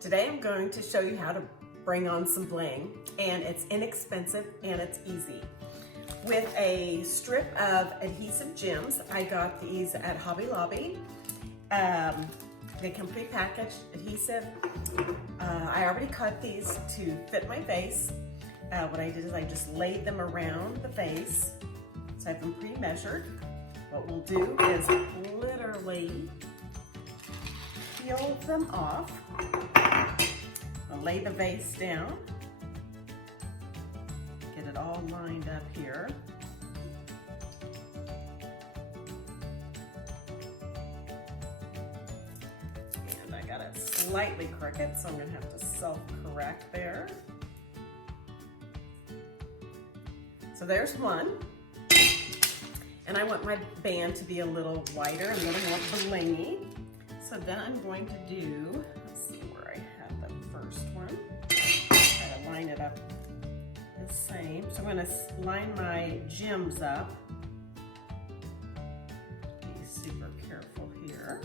Today I'm going to show you how to bring on some bling, and it's inexpensive and it's easy. With a strip of adhesive gems, I got these at Hobby Lobby. They come pre-packaged adhesive. I already cut these to fit my vase. What I did is I just laid them around the vase. So I have them pre-measured. What we'll do is literally peel them off. I'll lay the vase down. Get it all lined up here. And I got it slightly crooked, so I'm gonna have to self-correct there. So there's one. And I want my band to be a little wider, a little more blingy. So then I'm going to do, let's see where I have the first one. Try to line it up the same. So I'm gonna line my gems up. Be super careful here.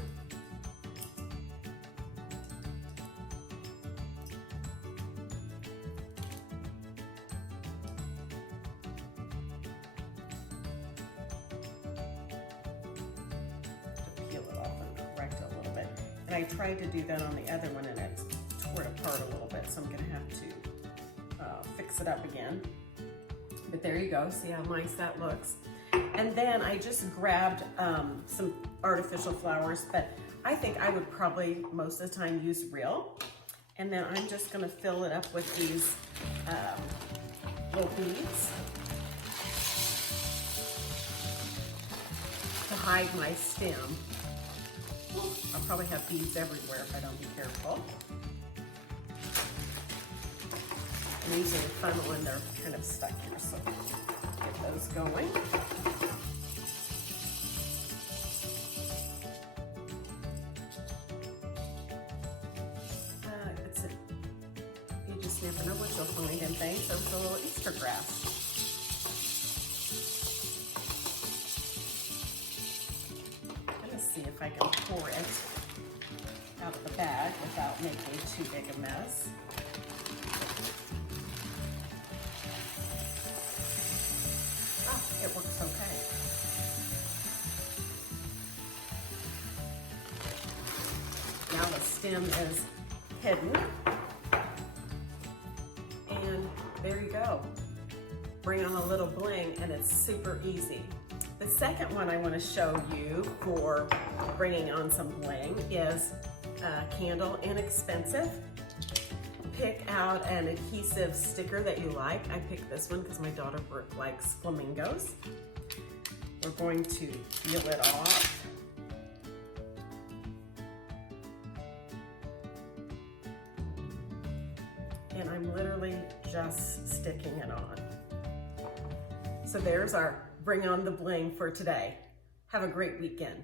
And I tried to do that on the other one and it tore it apart a little bit, so I'm gonna have to fix it up again. But there you go, see how nice that looks. And then I just grabbed some artificial flowers, but I think I would probably most of the time use real. And then I'm just gonna fill it up with these little beads to hide my stem. I'll probably have beads everywhere if I don't be careful. I'm using a funnel and they're kind of stuck here, so get those going. You just never know what you'll find in things. So it's a little Easter grass. See if I can pour it out of the bag without making too big a mess. Oh, it works okay. Now the stem is hidden. And there you go. Bring on a little bling and it's super easy. The second one I want to show you for bringing on some bling is a candle, inexpensive. Pick out an adhesive sticker that you like. I picked this one because my daughter Brooke likes flamingos. We're going to peel it off. And I'm literally just sticking it on. So there's our Bring on the bling for today. Have a great weekend.